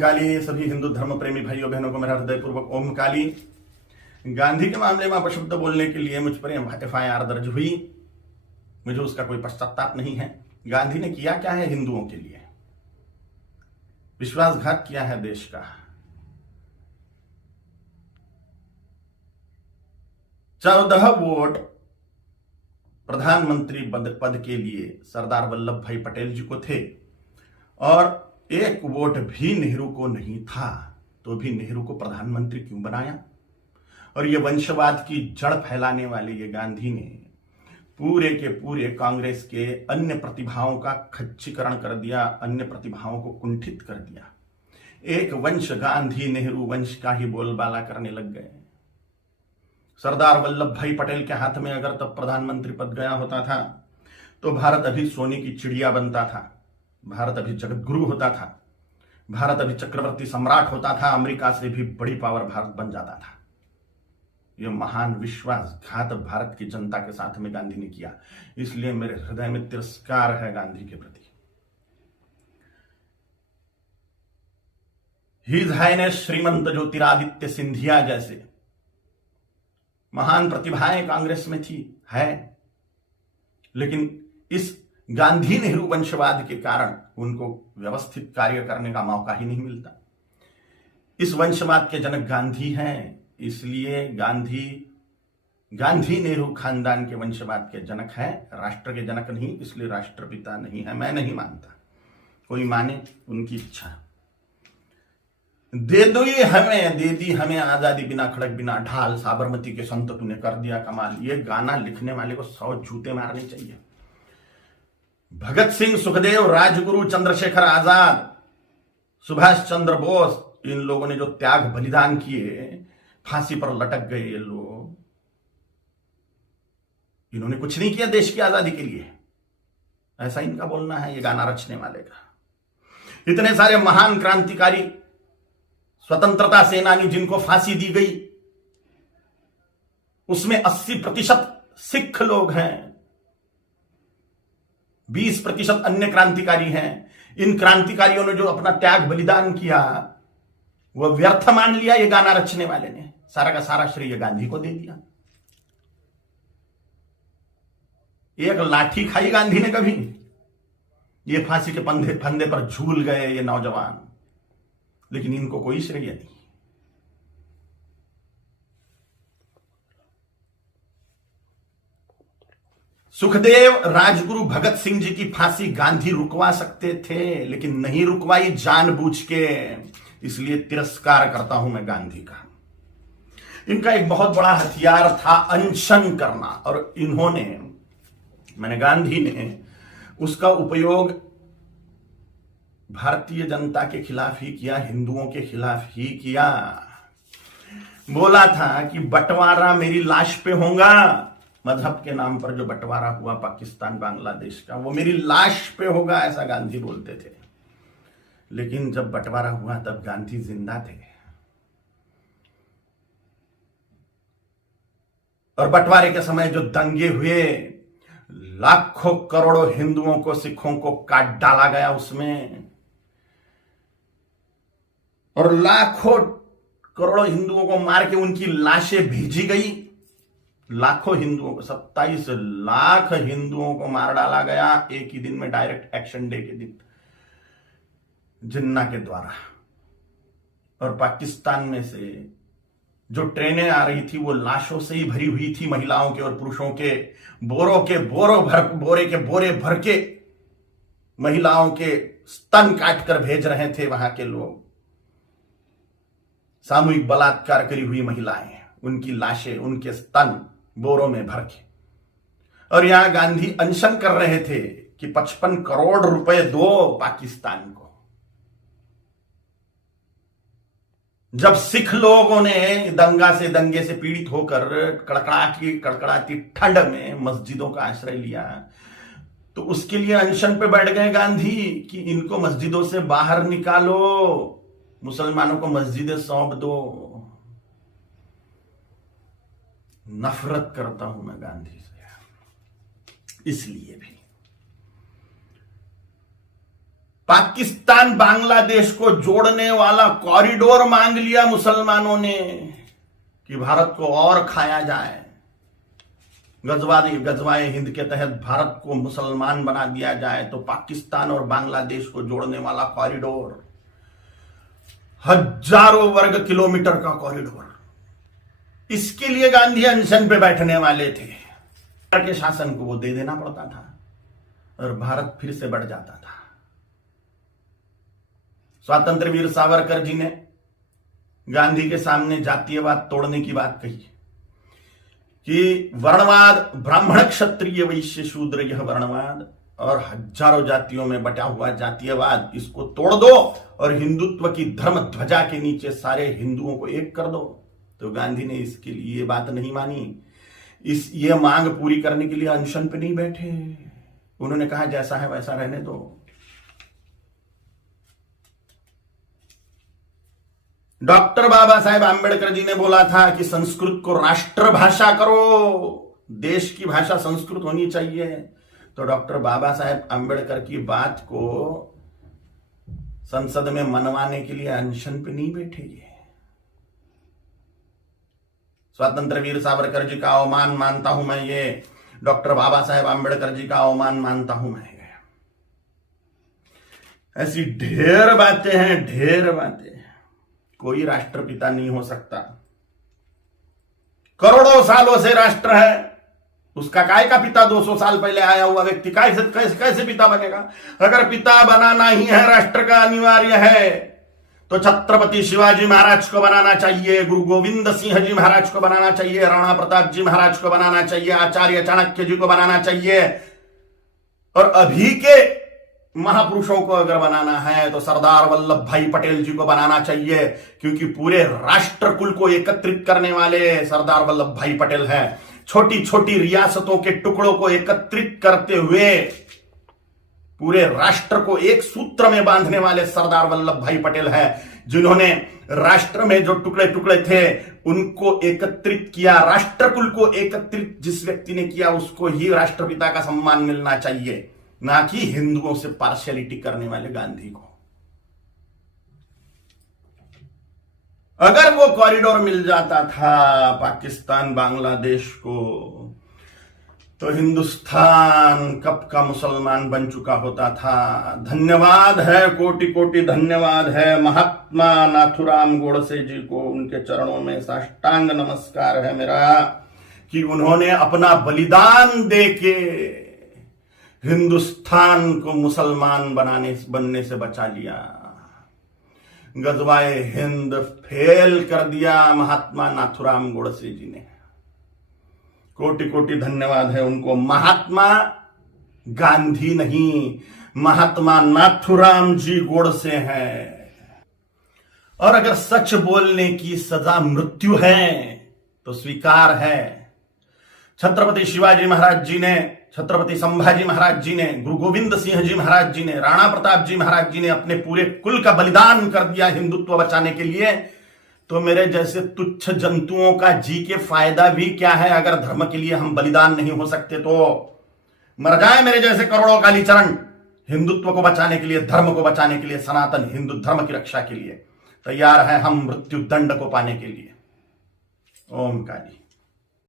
काली। सभी हिंदू धर्म प्रेमी भाइयों बहनों को मेरा हृदयपूर्वक ओम काली। गांधी के मामले में अपशब्द बोलने के लिए मुझ पर FIR दर्ज हुई। मुझे उसका कोई पश्चाताप नहीं है। गांधी ने किया क्या है हिंदुओं के लिए? विश्वासघात किया है देश का। 14 वोट प्रधानमंत्री पद के लिए सरदार वल्लभ भाई पटेल जी को थे और 1 वोट भी नेहरू को नहीं था, तो भी नेहरू को प्रधानमंत्री क्यों बनाया? और ये वंशवाद की जड़ फैलाने वाले ये गांधी ने पूरे के पूरे कांग्रेस के अन्य प्रतिभाओं का खच्चीकरण कर दिया, अन्य प्रतिभाओं को कुंठित कर दिया। एक वंश गांधी नेहरू वंश का ही बोलबाला करने लग गए। सरदार वल्लभ भाई पटेल के हाथ में अगर तब प्रधानमंत्री पद गया होता था तो भारत अभी सोने की चिड़िया बनता था, भारत अभी जगत गुरु होता था, भारत अभी चक्रवर्ती सम्राट होता था, अमेरिका से भी बड़ी पावर भारत बन जाता था। यह महान विश्वासघात भारत की जनता के साथ में गांधी ने किया, इसलिए मेरे हृदय में तिरस्कार है गांधी के प्रति। हिज हाइनेस श्रीमंत ज्योतिरादित्य सिंधिया जैसे महान प्रतिभाएं कांग्रेस में थी, है, लेकिन इस गांधी नेहरू वंशवाद के कारण उनको व्यवस्थित कार्य करने का मौका ही नहीं मिलता। इस वंशवाद के जनक गांधी हैं, इसलिए गांधी नेहरू खानदान के वंशवाद के जनक हैं, राष्ट्र के जनक नहीं, इसलिए राष्ट्रपिता नहीं है। मैं नहीं मानता, कोई माने उनकी इच्छा। दे दी हमें आजादी, बिना खड़क बिना ढाल, साबरमती के संत तूने कर दिया कमाल। ये गाना लिखने वाले को 100 जूते मारने चाहिए। भगत सिंह, सुखदेव, राजगुरु, चंद्रशेखर आजाद, सुभाष चंद्र बोस, इन लोगों ने जो त्याग बलिदान किए, फांसी पर लटक गए ये लोग, इन्होंने कुछ नहीं किया देश की आजादी के लिए, ऐसा इनका बोलना है ये गाना रचने वाले का। इतने सारे महान क्रांतिकारी, स्वतंत्रता सेनानी जिनको फांसी दी गई, उसमें 80% सिख लोग हैं, 20% अन्य क्रांतिकारी हैं। इन क्रांतिकारियों ने जो अपना त्याग बलिदान किया वह व्यर्थ मान लिया ये गाना रचने वाले ने, सारा का सारा श्रेय गांधी को दे दिया। एक लाठी खाई गांधी ने कभी? ये फांसी के फंदे पर झूल गए ये नौजवान, लेकिन इनको कोई श्रेय नहीं। सुखदेव, राजगुरु, भगत सिंह जी की फांसी गांधी रुकवा सकते थे, लेकिन नहीं रुकवाई जानबूझ के, इसलिए तिरस्कार करता हूं मैं गांधी का। इनका एक बहुत बड़ा हथियार था अनशन करना, और गांधी ने उसका उपयोग भारतीय जनता के खिलाफ ही किया, हिंदुओं के खिलाफ ही किया। बोला था कि बंटवारा मेरी लाश पे होगा, मजहब के नाम पर जो बंटवारा हुआ पाकिस्तान बांग्लादेश का, वो मेरी लाश पे होगा, ऐसा गांधी बोलते थे। लेकिन जब बंटवारा हुआ तब गांधी जिंदा थे, और बंटवारे के समय जो दंगे हुए, लाखों करोड़ों हिंदुओं को, सिखों को काट डाला गया उसमें, और लाखों करोड़ों हिंदुओं को मार के उनकी लाशें भेजी गई। लाखों हिंदुओं को, 27 लाख हिंदुओं को मार डाला गया एक ही दिन में, डायरेक्ट एक्शन डे के दिन, जिन्ना के द्वारा। और पाकिस्तान में से जो ट्रेनें आ रही थी वो लाशों से ही भरी हुई थी, महिलाओं के और पुरुषों के, बोरे के बोरे भर के महिलाओं के स्तन काट कर भेज रहे थे वहां के लोग। सामूहिक बलात्कार करी हुई महिलाएं, उनकी लाशें, उनके स्तन बोरों में भर के। और यहां गांधी अनशन कर रहे थे कि 55 करोड़ रुपए दो पाकिस्तान को। जब सिख लोगों ने दंगे से पीड़ित होकर कड़कड़ाती ठंड में मस्जिदों का आश्रय लिया, तो उसके लिए अनशन पे बैठ गए गांधी कि इनको मस्जिदों से बाहर निकालो, मुसलमानों को मस्जिदें सौंप दो। नफरत करता हूं मैं गांधी से, इसलिए भी पाकिस्तान बांग्लादेश को जोड़ने वाला कॉरिडोर मांग लिया मुसलमानों ने कि भारत को और खाया जाए। गजवाए हिंद के तहत भारत को मुसलमान बना दिया जाए। तो पाकिस्तान और बांग्लादेश को जोड़ने वाला कॉरिडोर, हजारों वर्ग किलोमीटर का कॉरिडोर, इसके लिए गांधी अनशन पे बैठने वाले थे। के शासन को वो दे देना पड़ता था और भारत फिर से बढ़ जाता था। स्वातंत्र वीर सावरकर जी ने गांधी के सामने जातीयवाद तोड़ने की बात कही कि वर्णवाद, ब्राह्मण क्षत्रिय वैश्य शूद्र, यह वर्णवाद और हजारों जातियों में बटा हुआ जातीयवाद, इसको तोड़ दो और हिंदुत्व की धर्म ध्वजा के नीचे सारे हिंदुओं को एक कर दो। तो गांधी ने इसके लिए ये बात नहीं मानी। ये मांग पूरी करने के लिए अनशन पे नहीं बैठे। उन्होंने कहा जैसा है वैसा रहने दो। डॉक्टर बाबा साहेब आंबेडकर जी ने बोला था कि संस्कृत को राष्ट्रभाषा करो, देश की भाषा संस्कृत होनी चाहिए। तो डॉक्टर बाबा साहेब आंबेडकर की बात को संसद में मनवाने के लिए अनशन पे नहीं बैठे। ये स्वतंत्र वीर सावरकर जी का अवमान मानता हूं मैं, ये डॉक्टर बाबा साहेब आंबेडकर जी का अवमान मानता हूं मैं। ऐसी ढेर बातें हैं, ढेर बातें। कोई राष्ट्रपिता नहीं हो सकता। करोड़ों सालों से राष्ट्र है, उसका काय का पिता 200 साल पहले आया हुआ व्यक्ति कैसे पिता बनेगा? अगर पिता बनाना ही है, राष्ट्र का अनिवार्य है, तो छत्रपति शिवाजी महाराज को बनाना चाहिए, गुरु गोविंद सिंह जी महाराज को बनाना चाहिए, राणा प्रताप जी महाराज को बनाना चाहिए, आचार्य चाणक्य जी को बनाना चाहिए। और अभी के महापुरुषों को अगर बनाना है तो सरदार वल्लभ भाई पटेल जी को बनाना चाहिए, क्योंकि पूरे राष्ट्र कुल को एकत्रित करने वाले सरदार वल्लभ भाई पटेल हैं। छोटी छोटी रियासतों के टुकड़ों को एकत्रित करते हुए पूरे राष्ट्र को एक सूत्र में बांधने वाले सरदार वल्लभ भाई पटेल हैं, जिन्होंने राष्ट्र में जो टुकड़े टुकड़े थे उनको एकत्रित किया। राष्ट्र कुल को एकत्रित जिस व्यक्ति ने किया उसको ही राष्ट्रपिता का सम्मान मिलना चाहिए, ना कि हिंदुओं से पार्शियलिटी करने वाले गांधी को। अगर वो कॉरिडोर मिल जाता था पाकिस्तान बांग्लादेश को, तो हिंदुस्तान कब का मुसलमान बन चुका होता था। धन्यवाद है, कोटि कोटि धन्यवाद है महात्मा नाथुराम गोडसे जी को, उनके चरणों में साष्टांग नमस्कार है मेरा कि उन्होंने अपना बलिदान देके हिंदुस्तान को मुसलमान बनने से बचा लिया। गजवाए हिंद फेल कर दिया महात्मा नाथुराम गोडसे जी ने। कोटि कोटि धन्यवाद है उनको। महात्मा गांधी नहीं, महात्मा नाथुराम जी गोडसे हैं। और अगर सच बोलने की सजा मृत्यु है तो स्वीकार है। छत्रपति शिवाजी महाराज जी ने, छत्रपति संभाजी महाराज जी ने, गुरु गोविंद सिंह जी महाराज जी ने, राणा प्रताप जी महाराज जी ने अपने पूरे कुल का बलिदान कर दिया हिंदुत्व बचाने के लिए। तो मेरे जैसे तुच्छ जंतुओं का जी के फायदा भी क्या है? अगर धर्म के लिए हम बलिदान नहीं हो सकते तो मर जाए मेरे जैसे करोड़ों कालीचरण, हिंदुत्व को बचाने के लिए, धर्म को बचाने के लिए, सनातन हिंदू धर्म की रक्षा के लिए तैयार है हम मृत्यु दंड को पाने के लिए। ओम काली।